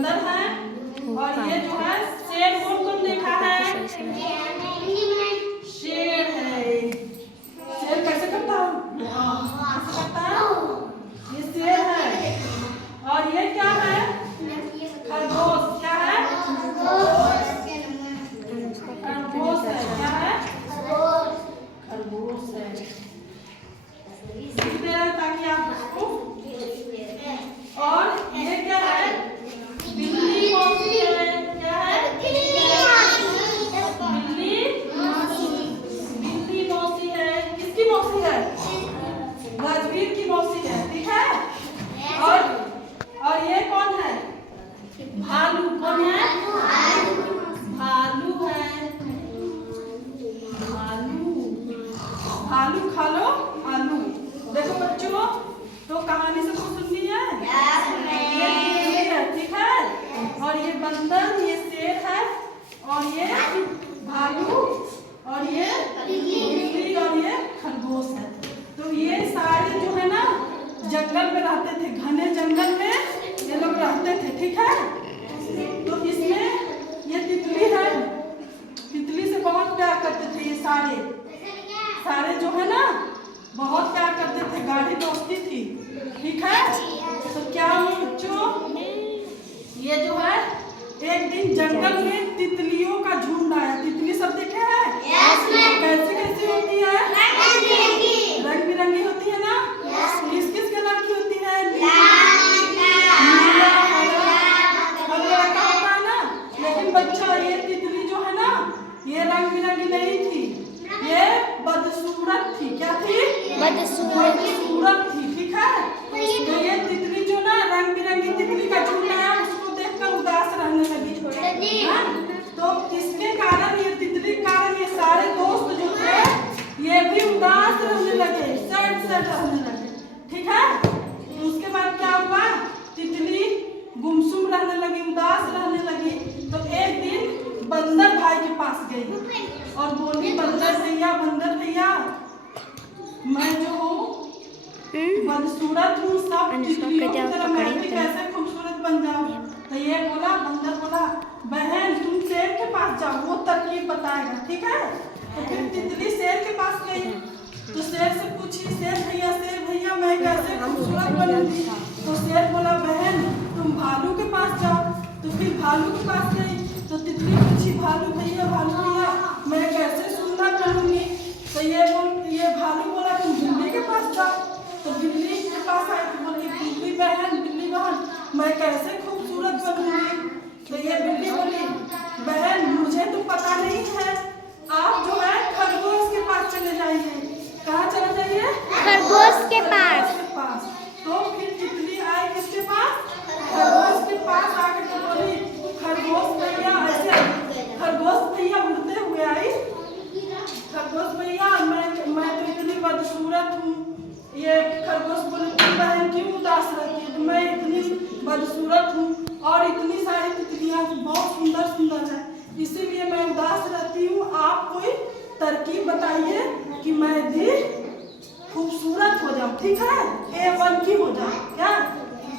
बंदर है। और ये जो है शेर, कौन देखा है? शेर है। शेर कैसे करता है? ये शेर है। और ये क्या है? खरगोश। क्या है? खरगोश है। क्या है? खरगोश है। लिख दे रहा ताकि आप उसको। और ये क्या है? बिल्ली मौसी है। क्या है? बिल्ली मौसी है। किसकी मौसी है? राजवीर की मौसी है। ठीक है। और ये कौन है? भालू। कौन है? भालू है। भालू खा लो आलू। देखो बच्चों, तो कहानी से कुछ सुननी है? ये है। ठीक है। और ये बंदर, ये शेर है, और ये भालू, और ये बिल्ली, और ये खरगोश है। तो ये सारे जो है ना जंगल में रहते थे, घने जंगल में ये लोग रहते थे। ठीक है। तो इसमें ये तितली है। तितली से बहुत प्यार करते थे। ये सारे जो है ना बहुत प्यार करते थे, गाढ़ी दोस्ती थी। ठीक है। तो क्या हुआ बच्चों, ये जो है एक दिन जंगल में तितलियों का झुंड आया। तितली सब देखे हैं? कैसी कैसी होती है? रंग बिरंगी होती है ना? किस किस कलर की होती है? नीला, हर कलर का होता है ना। लेकिन बच्चा, ये तितली जो है ना ये रंग बिरंगी नहीं थी, ये बदसूरत थी। क्या थी? बदसूरत थी। ठीक है। तो ये तितली जो ना रंग बिरंगी तितली का झुंड आया, उसको देखकर उदास रहने लगी। तो इसके कारण, ये तितली के कारण ये सारे दोस्त जो थे ये भी उदास रहने लगे, सैड रहने लगे। ठीक है। तो उसके बाद क्या हुआ, तितली गुमसुम रहने लगी, उदास रहने लगी। तो एक दिन बंदर भाई के पास गई और बोली, बंदर भैया मैं जो हूँ बदसूरत हूँ, सब तितलियों की तरह मैं भी कैसे खूबसूरत बन जाऊँ। तो ये बोला, बंदर बोला, बहन तुम शेर के पास जाओ, वो तरकीब बताएगा। ठीक है। तो फिर तितली शेर के पास गई। तो शेर से पूछी, शेर भैया मैं कैसे खूबसूरत बनूंगी? तो शेर बोला, बहन तुम भालू के पास जाओ। तो फिर भालू के पास गई। तो तितली पूछी, भालू भैया मैं कैसे सुंदर बनूंगी? तो ये भालू बोला, तुम बिल्ली के पास जाओ। तो बिल्ली के पास आई तो बोली, बिल्ली बहन मैं कैसे खूबसूरत बनूंगी? तो ये बिल्ली बोली, बहन मुझे तो पता नहीं है, आप जो है खरगोश के पास चले जाइए। कहाँ चले जाइए? खरगोश के पास। तो फिर तितली आई किसके पास? खरगोश के पास। आकर तो बोली, खरगोश भैया उड़ते हुए आई, खरगोश भैया मैं तो इतनी बदसूरत हूँ। ये खरगोश बोले, बहन क्यों उदास रहती है? मैं इतनी बदसूरत हूँ और इतनी सारी तितलियाँ बहुत सुंदर है, इसीलिए मैं उदास रहती हूँ। आप कोई तरकीब बताइए कि मैं भी खूबसूरत हो जाऊँ। ठीक है। A1 की हो जाऊँ। क्या?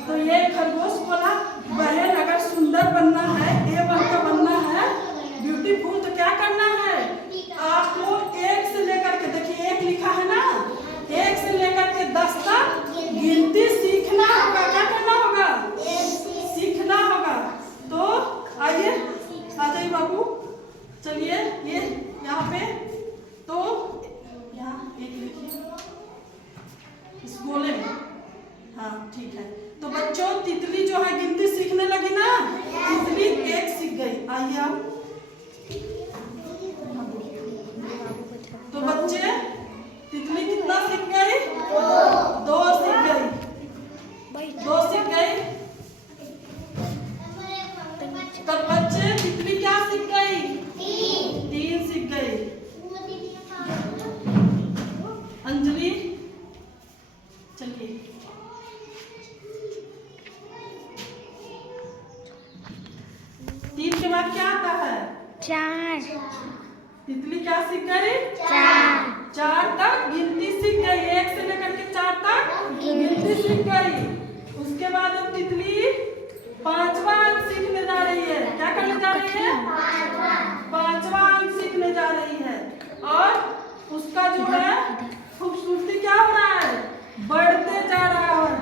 तो ये खरगोश बोला, बहन अगर सुंदर बनना है, A1 का बनना है, ब्यूटीफुल, तो क्या करना है? आपको 1 से लेकर के, देखिए 1 लिखा है ना, 1 से लेकर के 10 तक गिनती सीखना होगा। क्या करना होगा? सीखना होगा। तो आइए, आ जाइए बाबू, चलिए ये यहाँ पे, तो यहाँ 1 लिखिए इस गोले में। हाँ ठीक है। तो बच्चों, तितली जो है गिनती सीखने लगी ना, तितली 1 सीख गई। आइए आप। तो बच्चे, तितली कितना सीख गई? 2 सीख गई। 2 सीख गई। तब बच्चे, तितली क्या सीख गई? 3 सीख गई। अंजलि चलिए। तीन के बाद क्या आता है? 4। तितली क्या सीख गई? 4 तक गिनती सीख गई। 1 से लेकर के 4 तक गिनती सीख गई। उसके बाद अब तितली 5वां अंक करने जा रही है? पांचवा अंक सीखने जा रही है। और उसका जो है खूबसूरती क्या हो रहा है? बढ़ते जा रहा है,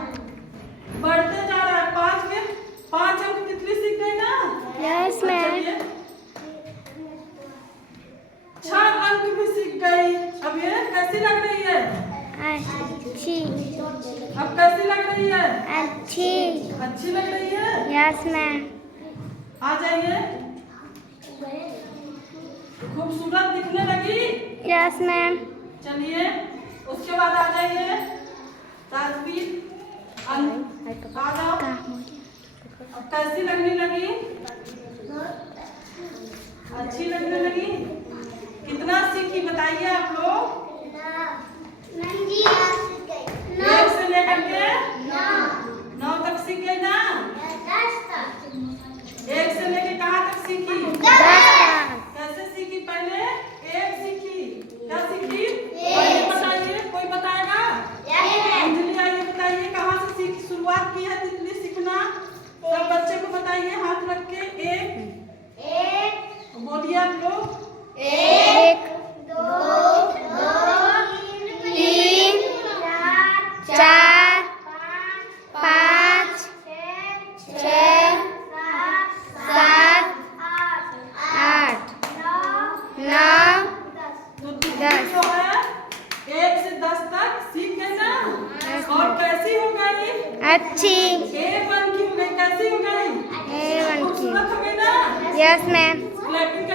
बढ़ते जा रहा है। पांच अंक तितली सीख गई ना? Yes ma'am. 6 अंक भी सीख गई। अब ये कैसी लग रही है? अच्छी। अब कैसी लग रही है? अच्छी। अच्छी लग रही है। Yes ma'am. आ जाइए। खूबसूरत दिखने लगी? Yes ma'am. चलिए उसके बाद आ जाइए राजवीर। आ जाओ। अब कैसी लगने लगी? अच्छी लगने लगी। कितना सीखी बताइए आप लोग? 1 से लेकर के 9 तक सीख गई ना? 1 से लेकर कहाँ तक सीखी? कैसे सीखी? पहले 1 सीखी। क्या सीखी? पहले बताइए, कोई बताएगा? अंजलि आइए बताइए कहाँ से सीखी, शुरुआत की है तितली सीखना? सब बच्चे को बताइए हाथ रख के। 1 बोलिए आप लोग। 1 2 3 4 5 6 7 8 9 तो तितली जो है 1 से 10 तक सीख गई ना? और कैसी हो गई? अच्छी। A1 की हो गई। कैसी हो गई? A1 की। खूबसूरत हो गई ना? Yes ma'am. क्लैपिंग